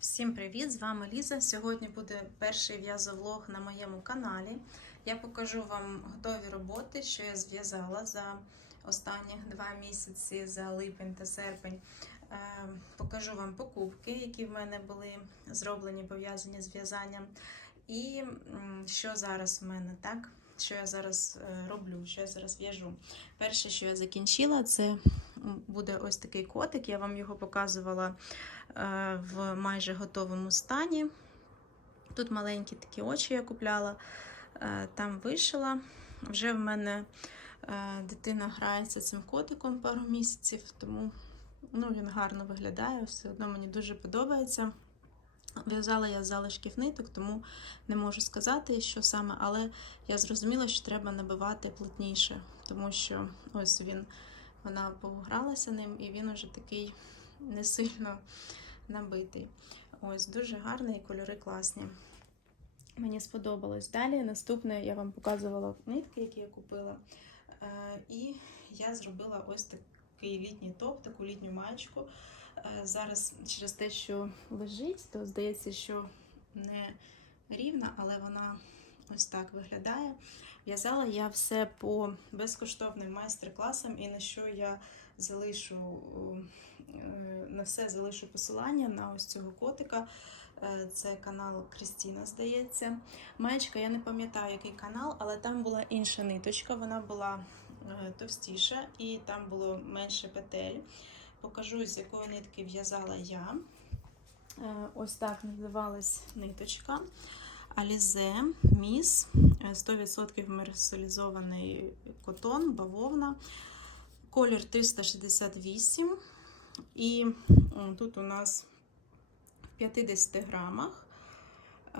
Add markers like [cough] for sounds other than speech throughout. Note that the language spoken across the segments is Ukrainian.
Всім привіт! З вами Ліза. Сьогодні буде перший в'язовлог на моєму каналі. Я покажу вам готові роботи, що я зв'язала за останні два місяці за липень та серпень. Е, Покажу вам покупки, які в мене були зроблені, пов'язані з в'язанням. І що зараз в мене, так? Що я зараз е, роблю, що я зараз в'яжу. Перше, що я закінчила, це буде ось такий котик. Я вам його показувала е, в майже готовому стані. Тут маленькі такі очі я купляла, е, там вишила. Вже в мене дитина грається цим котиком пару місяців, тому ну, він гарно виглядає, все одно мені дуже подобається. В'язала я з залишків ниток, тому не можу сказати, що саме, але я зрозуміла, що треба набивати плотніше, тому що ось він, вона погралася ним, і він уже такий не сильно набитий. Ось дуже гарний, кольори класні. Мені сподобалось. Далі наступне я вам показувала нитки, які я купила. Е, І я зробила ось такий літній топ, таку літню маєчку. Е, Зараз через те, що лежить, то здається, що не рівна, але вона ось так виглядає. В'язала я все по безкоштовним майстер-класам, і на що я залишу е, на все залишу посилання на ось цього котика. Е, Це канал Крістіна, здається. Маєчка, я не пам'ятаю, який канал, але там була інша ниточка, вона була товстіша і там було менше петель. Покажу, з якої нитки в'язала я. Е, Ось так називалась ниточка. Alize Міс 100% мерсалізований котон, бавовна. Колір 368. І тут у нас в 50 грамах е,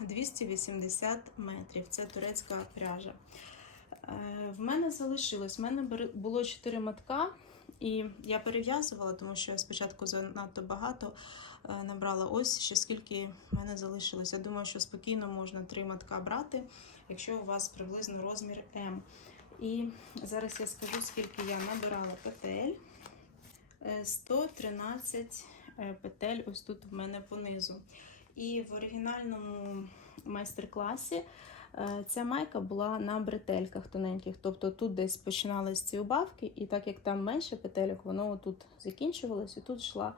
280 метрів. Це турецька пряжа. Е, В мене залишилось, в мене було 4 матка, і я перев'язувала, тому що я спочатку занадто багато е, набрала. Ось ще скільки в мене залишилось. Я думаю, що спокійно можна 3 матка брати, якщо у вас приблизно розмір М. І зараз я скажу, скільки я набирала петель. Е, 113 е, петель ось тут в мене понизу. І в оригінальному майстер-класі е, ця майка була на бретельках тоненьких. Тобто тут десь починались ці убавки, і так як там менше петельок, воно тут закінчувалось і тут йшла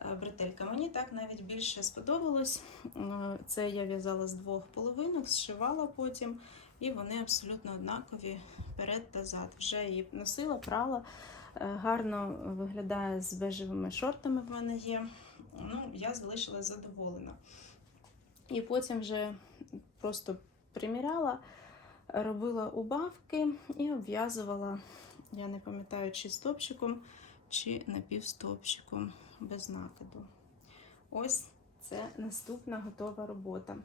е, бретелька. Мені так навіть більше сподобалось. Е, Це я в'язала з двох половинок, зшивала потім, і вони абсолютно однакові перед та зад. Вже її носила, прала. Е, Гарно виглядає з бежевими шортами в мене є. Ну, я залишилась задоволена. І потім вже просто приміряла, робила убавки і обв'язувала, я не пам'ятаю, чи стопчиком, чи напівстопчиком без накиду. Ось це наступна готова робота.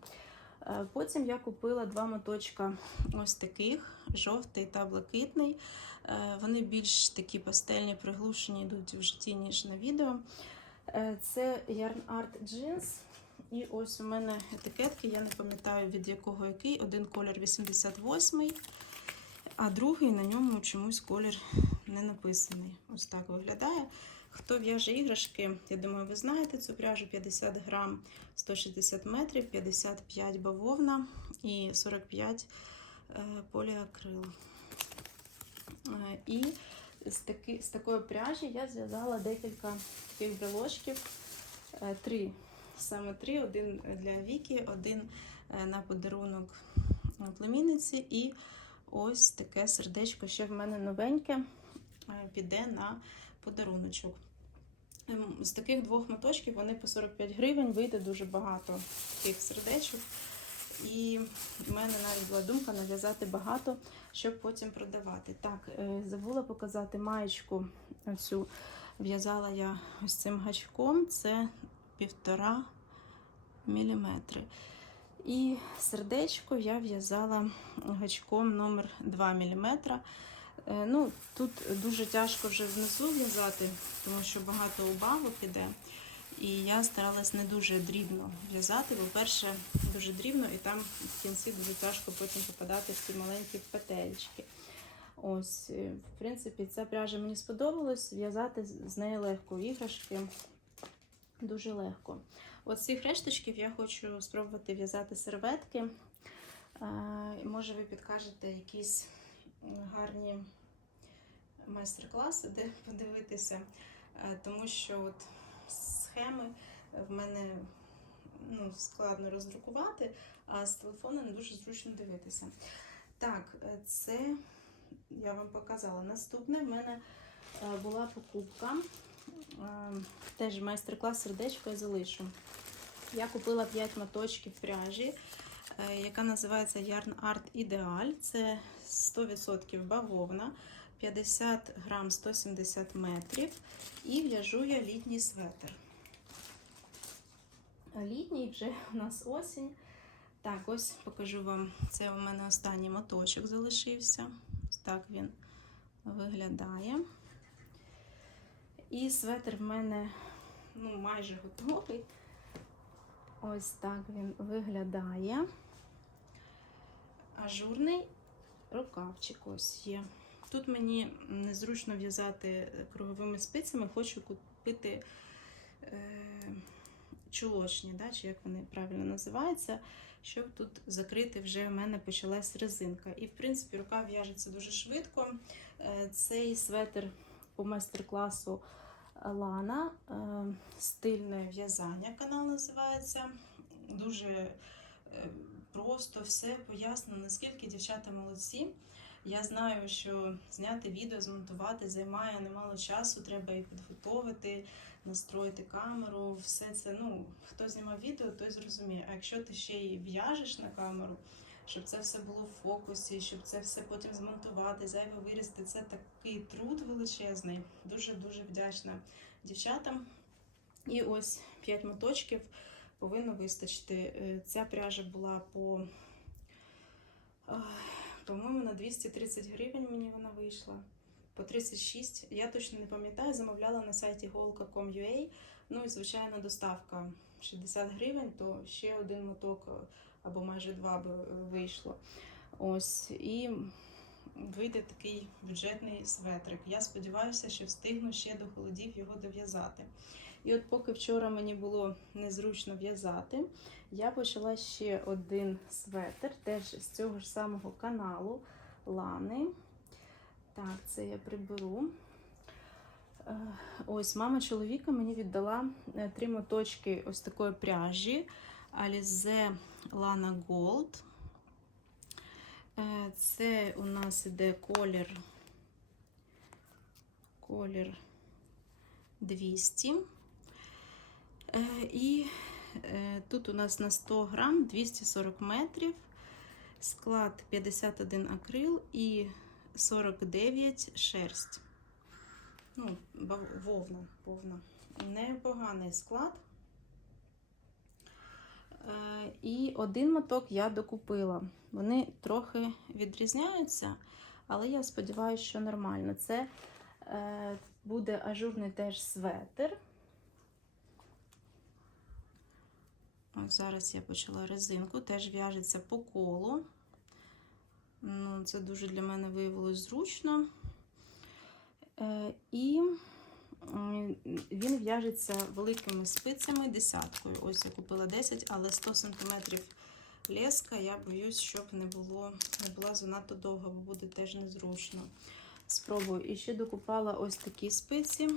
Е, Потім я купила два моточка ось таких: жовтий та блакитний. Е, Вони більш такі пастельні, приглушені йдуть в житті, ніж на відео. Е, Це Yarn Art Jeans. І ось у мене етикетки, я не пам'ятаю від якого який. Один колір 88, а другий на ньому чомусь колір не написаний. Ось так виглядає. Хто в'яже іграшки, я думаю, ви знаєте цю пряжу 50 грам 160 метрів, 55 бавовна і 45 е, поліакрил. Е, І з, таки, з такої пряжі я зв'язала декілька таких брелочків. Е, Три, саме три: один для Віки, один е, на подарунок е, племінниці, і ось таке сердечко ще в мене новеньке е, піде на подаруночок. Ем, З таких двох моточків вони по 45 гривень, вийде дуже багато таких сердечок. І в мене навіть була думка нав'язати багато, щоб потім продавати. Так, забула показати маєчку. Оцю в'язала я ось цим гачком. Це півтора міліметри. І сердечко я в'язала гачком номер 2 мм. Ну, тут дуже тяжко вже внизу в'язати, тому що багато убавок іде. І я старалась не дуже дрібно в'язати. По-перше, дуже дрібно, і там в кінці дуже тяжко потім попадати в ці маленькі петельки. Ось, е, в принципі, ця пряжа мені сподобалась. В'язати з- неї легко іграшки. Дуже легко. От з цих решточків я хочу спробувати в'язати серветки. Е, Може, ви підкажете якісь гарні майстер-класи, де [laughs] подивитися, Е, тому що от схеми в мене ну, складно роздрукувати, а з телефону не дуже зручно дивитися. Так, е, це я вам показала. Наступне в мене була покупка. Теж майстер-клас сердечко я залишу. Я купила 5 моточків пряжі, е, яка називається Yarn Art Ideal. Це 100% бавовна, 50 грам 170 метрів. І в'яжу я літній светр. Літній вже у нас осінь. Так, ось покажу вам. Це у мене останній моточок залишився. Ось так він виглядає. І светр в мене ну, майже готовий. Ось так він виглядає. Ажурний рукавчик ось є. Тут мені незручно в'язати круговими спицями, хочу купити е, чулочні, да, чи як вони правильно називаються, щоб тут закрити вже в мене почалась резинка. І, в принципі, рука в'яжеться дуже швидко. Е, цей светр по майстер-класу Лана, е, стильне в'язання канал називається. Дуже е, просто все пояснено, наскільки дівчата молодці. Я знаю, що зняти відео, змонтувати займає немало часу, треба і підготовити, настроїти камеру, все це. Ну, хто знімав відео, той зрозуміє. А якщо ти ще й в'яжеш на камеру, щоб це все було в фокусі, щоб це все потім змонтувати, зайве вирізати, це такий труд величезний. Дуже-дуже вдячна дівчатам. І ось 5 моточків повинно вистачити. Е, Ця пряжа була по. по-моєму, на 230 гривень мені вона вийшла. По 36. Я точно не пам'ятаю, замовляла на сайті golka.com.ua. Ну і, звичайно, доставка 60 гривень, то ще один моток е, або майже два би е, вийшло. Ось. І вийде такий бюджетний светрик. Я сподіваюся, що встигну ще до холодів його дов'язати. І от поки вчора мені було незручно в'язати, я почала ще один светр, теж з цього ж самого каналу Лани. Так, це я приберу. Е, Ось мама чоловіка мені віддала е, три моточки ось такої пряжі Alize Lana Gold. Е, Це у нас іде колір, колір 200. Е, І е, тут у нас на 100 грам 240 метрів, склад 51 акрил і 49 шерсть. Ну, вовна, вовна. Непоганий склад. Е, І один моток я докупила. Вони трохи відрізняються, але я сподіваюся, що нормально. Це е, буде ажурний теж светр. Ось зараз я почала резинку, теж в'яжеться по колу. Ну, це дуже для мене виявилось зручно. Е, і він в'яжеться великими спицями десяткою. Ось я купила 10, але 100 см леска. Я боюсь, щоб не було, не була занадто довга, бо буде теж незручно. Спробую. І ще докупала ось такі спиці,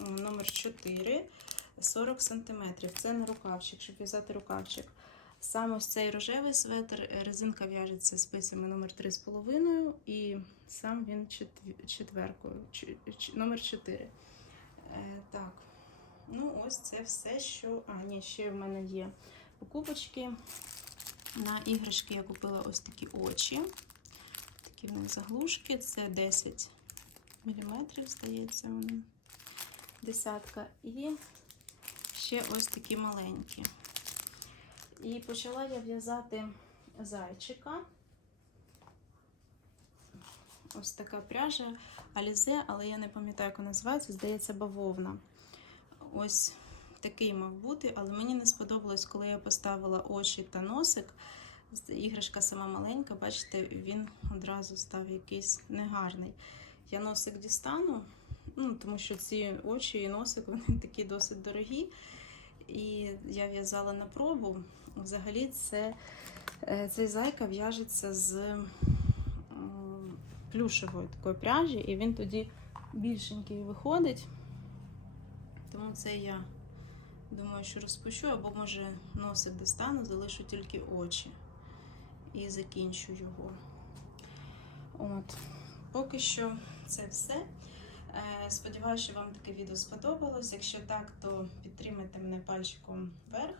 номер 4, 40 см. Це на рукавчик, щоб в'язати рукавчик. Саме ось цей рожевий светр, е, резинка в'яжеться спицями номер 3,5 і сам він четверкою, номер 4. Е, так, ну ось це все, що. А, ні, ще в мене є покупочки. На іграшки я купила ось такі очі. Такі в них заглушки. Це 10 мм, здається, вони. Десятка. І ще ось такі маленькі. І почала я в'язати зайчика. Ось така пряжа Alize, але я не пам'ятаю, як вона називається, здається, бавовна. Ось такий мав бути, але мені не сподобалось, коли я поставила очі та носик. Іграшка сама маленька, бачите, він одразу став якийсь негарний. Я носик дістану, ну, тому що ці очі і носик [laughs] вони такі досить дорогі. і я в'язала на пробу. Взагалі, це, е, цей зайка в'яжеться з плюшевої такої пряжі, і він тоді більшенький виходить. Тому це я думаю, що розпущу, або може носик достану, залишу тільки очі і закінчу його. От. Поки що це все. Е, Сподіваюся, що вам таке відео сподобалось. Якщо так, то підтримайте мене пальчиком вверх.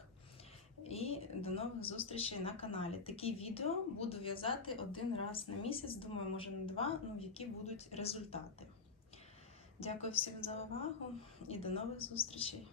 І до нових зустрічей на каналі. Такі відео буду в'язати один раз на місяць, думаю, може на два, ну, які будуть результати. Дякую всім за увагу і до нових зустрічей!